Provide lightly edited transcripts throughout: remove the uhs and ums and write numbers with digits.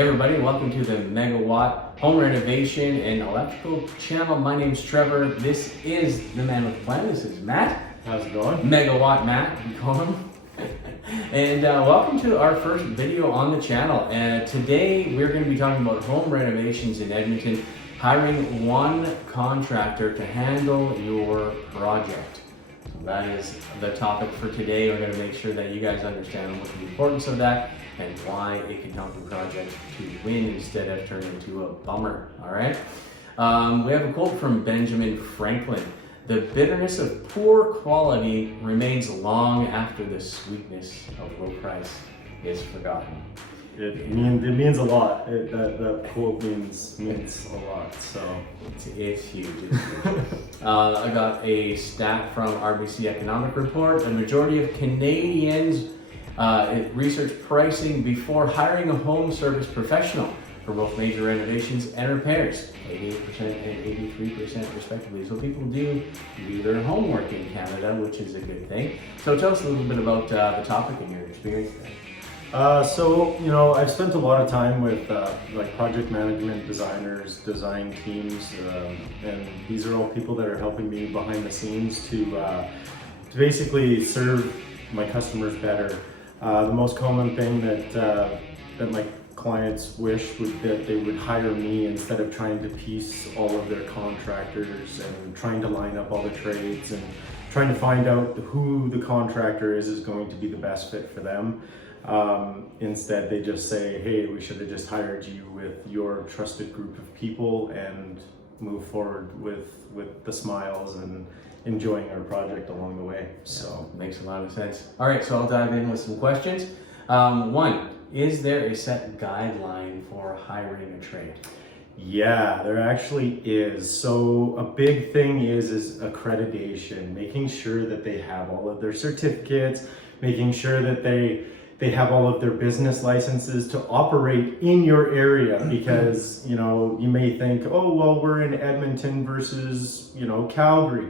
Hey everybody, welcome to the Megawatt Home Renovation and Electrical channel. My name's Trevor. This is the man with the plan. This is Matt. How's it going? Megawatt Matt, we call him. And welcome to our first video on the channel. Today we're going to be talking about home renovations in Edmonton, hiring one contractor to handle your project. So that is the topic for today. We're going to make sure that you guys understand what the importance of that and why it can help your project to win instead of turn into a bummer. All right. We have a quote from Benjamin Franklin. The bitterness of poor quality remains long after the sweetness of low price is forgotten. It means a lot. That quote means a lot. So it's huge. I got a stat from RBC Economic Report. The majority of Canadians research pricing before hiring a home service professional for both major renovations and repairs, 88% and 83% respectively. So people do their homework in Canada, which is a good thing. So tell us a little bit about the topic and your experience there. So I've spent a lot of time with like project management designers, design teams, and these are all people that are helping me behind the scenes to basically serve my customers better. The most common thing that my clients wish that they would hire me instead of trying to piece all of their contractors and trying to line up all the trades and trying to find out who the contractor is going to be the best fit for them. Instead, they just say, hey, we should have just hired you with your trusted group of people and move forward with the smiles and enjoying our project along the way. So makes a lot of sense. All right, so I'll dive in with some questions. One, is there a set guideline for hiring a trade? Yeah, there actually is. So a big thing is accreditation, making sure that they have all of their certificates, making sure that they have all of their business licenses to operate in your area, because you may think, oh well, we're in Edmonton versus Calgary.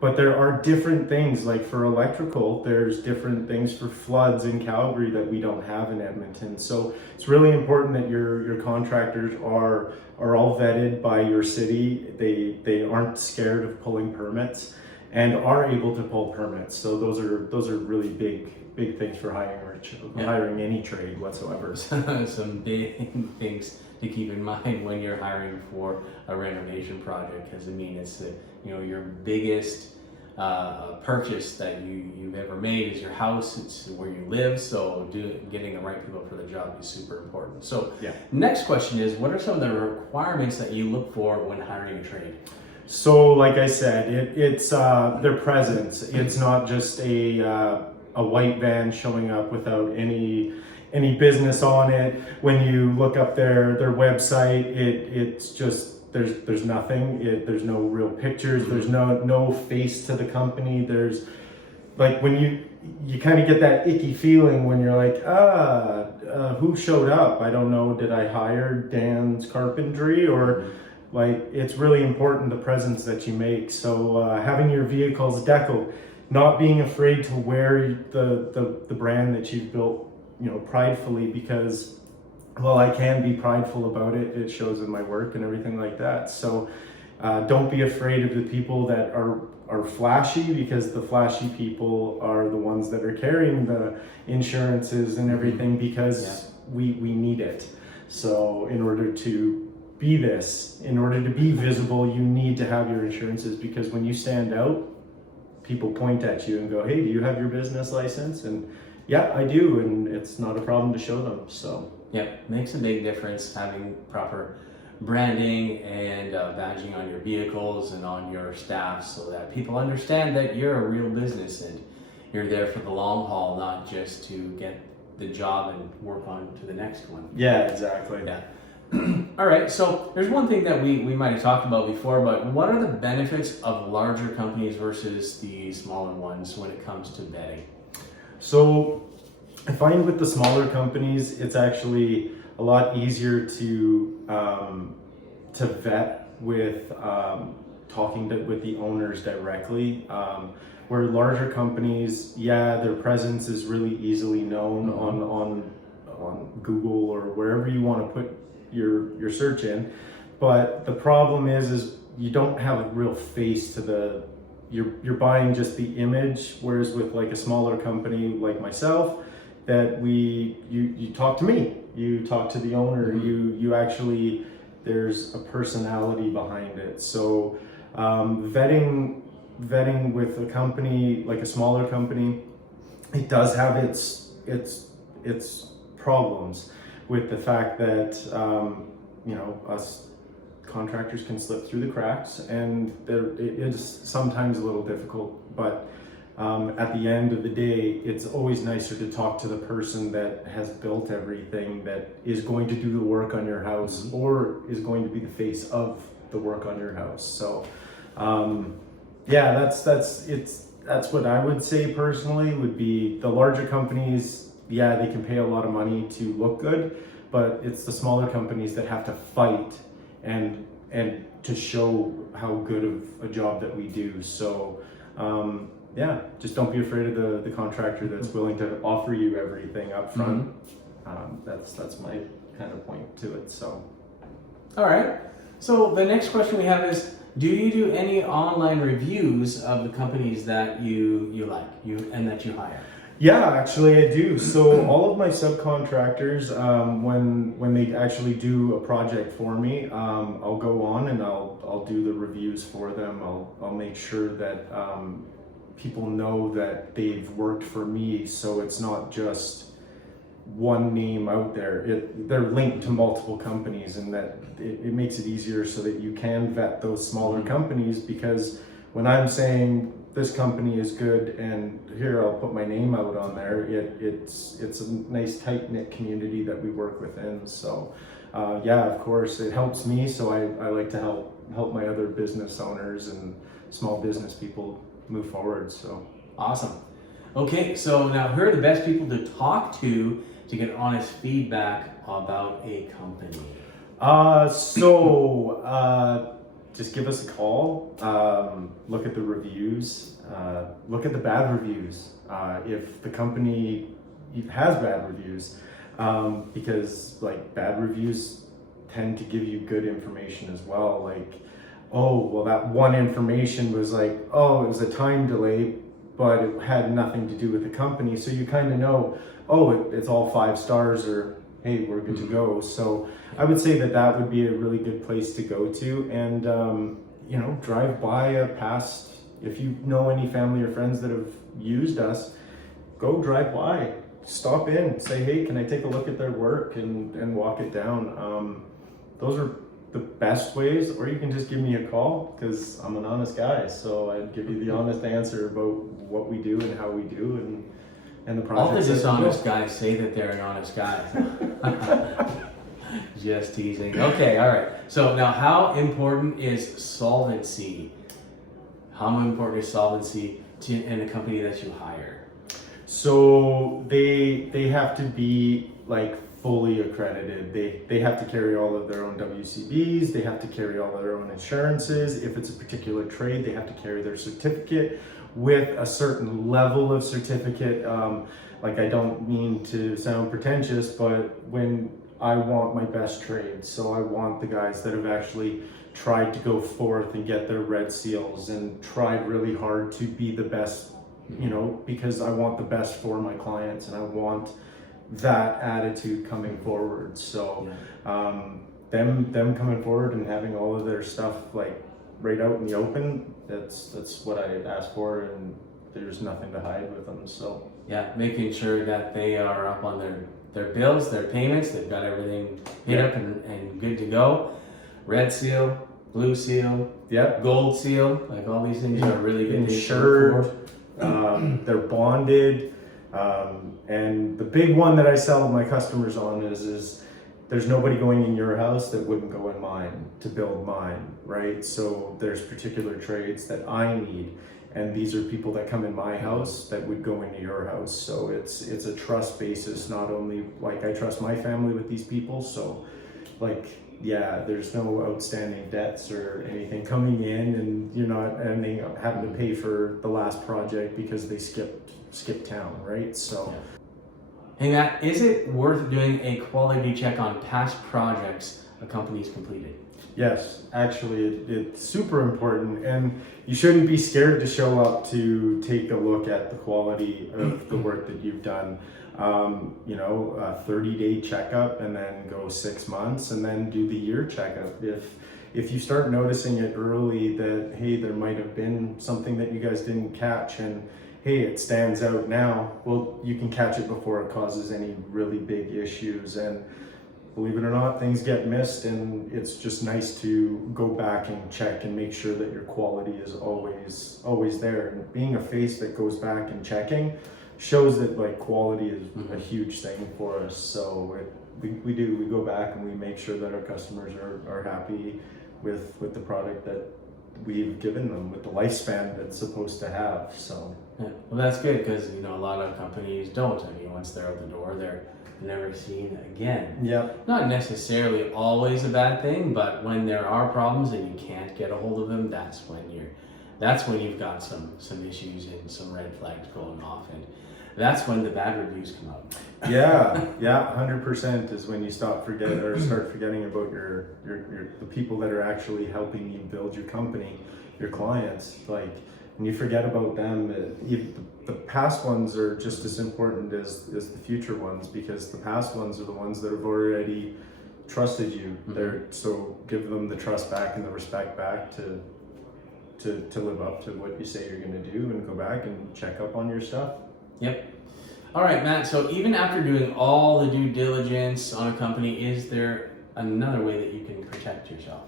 But there are different things, like for electrical, there's different things for floods in Calgary that we don't have in Edmonton. So it's really important that your contractors are all vetted by your city. They aren't scared of pulling permits and are able to pull permits. So those are really big things for hiring any trade whatsoever. Some big things to keep in mind when you're hiring for a renovation project, because it's your biggest purchase that you've ever made is your house. It's where you live, so getting the right people for the job is super important. So next question is, what are some of the requirements that you look for when hiring a trade? So like I said, it's their presence. It's not just a white van showing up without any business on it. When you look up their website, it's just there's nothing. There's no real pictures. There's no face to the company. There's like when you kind of get that icky feeling when you're like, who showed up? I don't know. Did I hire Dan's Carpentry? Or like, it's really important, the presence that you make. So having your vehicles deckled, not being afraid to wear the brand that you've built, pridefully, because, well, I can be prideful about it. It shows in my work and everything like that. So don't be afraid of the people that are flashy, because the flashy people are the ones that are carrying the insurances and everything, because we need it. So in order to be visible, you need to have your insurances, because when you stand out, people point at you and go, hey, do you have your business license? And yeah, I do, and it's not a problem to show them. So makes a big difference having proper branding and badging on your vehicles and on your staff, so that people understand that you're a real business and you're there for the long haul, not just to get the job and work on to the next one. Yeah, exactly. All right, so there's one thing that we might have talked about before, but what are the benefits of larger companies versus the smaller ones when it comes to vetting? So I find with the smaller companies, it's actually a lot easier to vet with talking with the owners directly. Where larger companies, their presence is really easily known on on Google or wherever you want to put your search in. But the problem is you don't have a real face to you're buying just the image, whereas with like a smaller company like myself, that you talk to me, you talk to the owner, you actually, there's a personality behind it. So vetting with a company like a smaller company, it does have its problems with the fact that us contractors can slip through the cracks, and it is sometimes a little difficult, but at the end of the day, it's always nicer to talk to the person that has built everything, that is going to do the work on your house or is going to be the face of the work on your house. So that's what I would say personally, would be the larger companies. Yeah, they can pay a lot of money to look good, but it's the smaller companies that have to fight and to show how good of a job that we do. So just don't be afraid of the contractor that's willing to offer you everything up front. That's my kind of point to it. So all right, so the next question we have is, do you do any online reviews of the companies that you like and that you hire? Yeah, actually I do. So all of my subcontractors, when they actually do a project for me, I'll go on and I'll do the reviews for them. I'll make sure that people know that they've worked for me, so it's not just one name out there. They're linked to multiple companies, and that it makes it easier so that you can vet those smaller companies, because when I'm saying this company is good and here I'll put my name out on there, it's a nice tight-knit community that we work within. So of course it helps me, so I like to help my other business owners and small business people move forward. So awesome. Okay, so now who are the best people to talk to get honest feedback about a company? Just give us a call, look at the reviews, look at the bad reviews. If the company has bad reviews, because like bad reviews tend to give you good information as well. Like, oh, well, that one information was like, oh, it was a time delay, but it had nothing to do with the company. So you kind of know, oh, it's all 5 stars, or hey, we're good to go. So I would say that would be a really good place to go to, and drive by a past. If you know any family or friends that have used us, go drive by, stop in, say, hey, can I take a look at their work, and walk it down. Those are the best ways, or you can just give me a call, because I'm an honest guy, so I'd give you the honest answer about what we do and how we do, and the projects. All the dishonest guys say that they're an honest guy. Just teasing. Okay, all right. So now, how important is solvency? How important is solvency in a company that you hire? So they have to be like fully accredited. They have to carry all of their own WCBs. They have to carry all of their own insurances. If it's a particular trade, they have to carry their certificate with a certain level of certificate. Like, I don't mean to sound pretentious, but when I want my best trades, so I want the guys that have actually tried to go forth and get their red seals and tried really hard to be the best, because I want the best for my clients, and I want that attitude coming forward. So them coming forward and having all of their stuff like right out in the open, that's what I ask for, and there's nothing to hide with them. So making sure that they are up on their bills, their payments, they've got everything hit up and good to go. Red seal, blue seal, gold seal, like all these things are really good. Insured, they're bonded, and the big one that I sell my customers on is there's nobody going in your house that wouldn't go in mine to build mine, right? So there's particular trades that I need, and these are people that come in my house that would go into your house. So it's a trust basis. Not only like I trust my family with these people, so like there's no outstanding debts or anything coming in, and you're not having to pay for the last project because they skipped town, right? So Hey Matt, is it worth doing a quality check on past projects a company's completed? Yes, actually, it's super important, and you shouldn't be scared to show up to take a look at the quality of the work that you've done. A 30-day checkup, and then go 6 months, and then do the year checkup. If you start noticing it early that, hey, there might have been something that you guys didn't catch, and hey, it stands out now, well, you can catch it before it causes any really big issues. And believe it or not, things get missed, and it's just nice to go back and check and make sure that your quality is always there. And being a face that goes back and checking shows that like quality is a huge thing for us. So we go back and we make sure that our customers are happy with the product that we've given them, with the lifespan that's supposed to have. So Yeah. Well, that's good because a lot of companies don't. I mean, once they're out the door, they're never seen again. yeah. Not necessarily always a bad thing, but when there are problems and you can't get a hold of them, that's when you've got some issues and some red flags going off, and that's when the bad reviews come out. Yeah, 100% is when you start forgetting about the people that are actually helping you build your company, your clients. Like, when you forget about them, the past ones are just as important as the future ones, because the past ones are the ones that have already trusted you. So give them the trust back and the respect back to live up to what you say you're going to do, and go back and check up on your stuff. Yep. All right, Matt. So even after doing all the due diligence on a company, is there another way that you can protect yourself?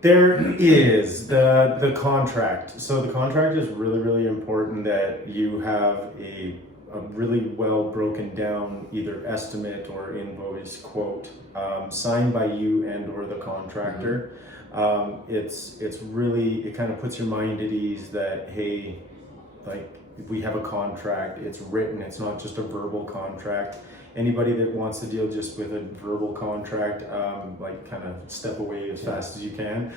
There is the contract. So the contract is really, really important, that you have a really well broken down either estimate or invoice quote signed by you and or the contractor. It kind of puts your mind at ease that, hey, like, we have a contract, it's written, it's not just a verbal contract. Anybody that wants to deal just with a verbal contract, kind of step away as fast as you can.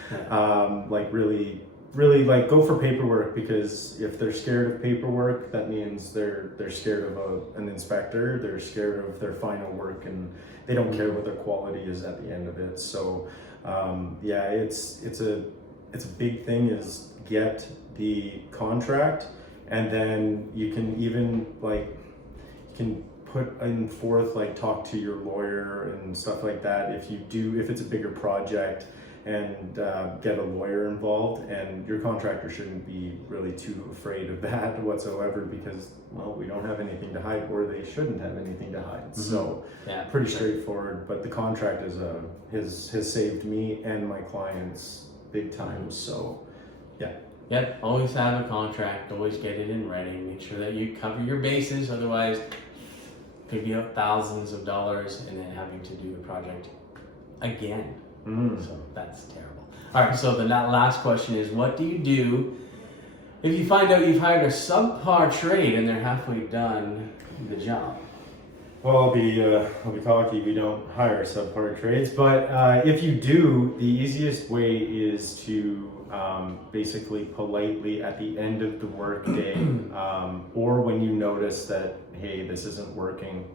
Really like go for paperwork, because if they're scared of paperwork, that means they're scared of an inspector, they're scared of their final work, and they don't care what their quality is at the end of it. So it's a big thing, is get the contract, and then you can even put in forth, like, talk to your lawyer and stuff like that if it's a bigger project, and get a lawyer involved. And your contractor shouldn't be really too afraid of that whatsoever, because, well, we don't have anything to hide, or they shouldn't have anything to hide. So pretty straightforward. But the contract has saved me and my clients big time. So Yep, always have a contract, always get it in writing, make sure that you cover your bases, otherwise could be up thousands of dollars and then having to do the project again. So that's terrible. All right, so the last question is, what do you do if you find out you've hired a subpar trade and they're halfway done the job? Well, I'll be cocky. We don't hire subpar trades, but if you do, the easiest way is to basically politely at the end of the workday, or when you notice that, hey, this isn't working.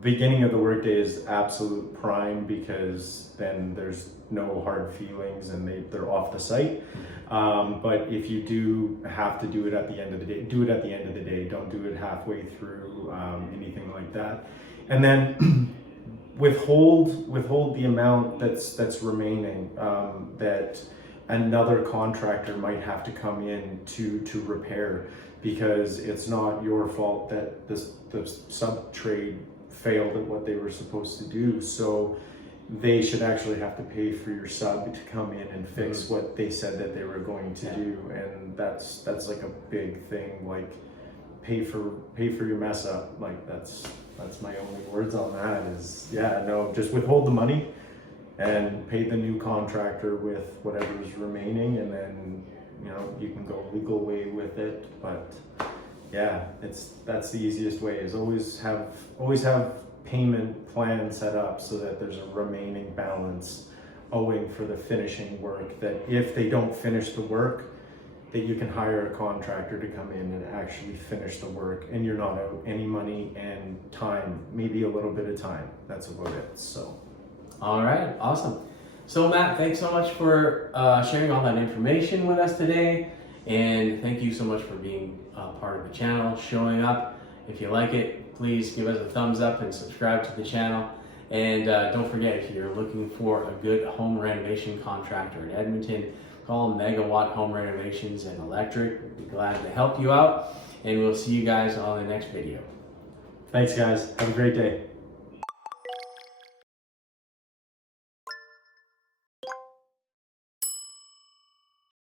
Beginning of the workday is absolute prime, because then there's no hard feelings and they're off the site. But if you do have to do it at the end of the day, do it at the end of the day. Don't do it halfway through, anything like that. And then withhold the amount that's remaining, that another contractor might have to come in to repair, because it's not your fault that the sub trade failed at what they were supposed to do. So they should actually have to pay for your sub to come in and fix what they said that they were going to do. And that's like a big thing. Like, pay for your mess up. Like, that's my only words on that. Is just withhold the money and pay the new contractor with whatever is remaining, and then you can go legal way with it. But that's the easiest way, is always have payment plan set up so that there's a remaining balance owing for the finishing work, that if they don't finish the work, that you can hire a contractor to come in and actually finish the work, and you're not out any money and time, maybe a little bit of time. That's about it. So. All right, awesome. So Matt, thanks so much for sharing all that information with us today, and thank you so much for being part of the channel, showing up. If you like it, please give us a thumbs up and subscribe to the channel. And don't forget, if you're looking for a good home renovation contractor in Edmonton, call Megawatt Home Renovations and Electric. We'd be glad to help you out, and we'll see you guys on the next video. Thanks, guys. Have a great day.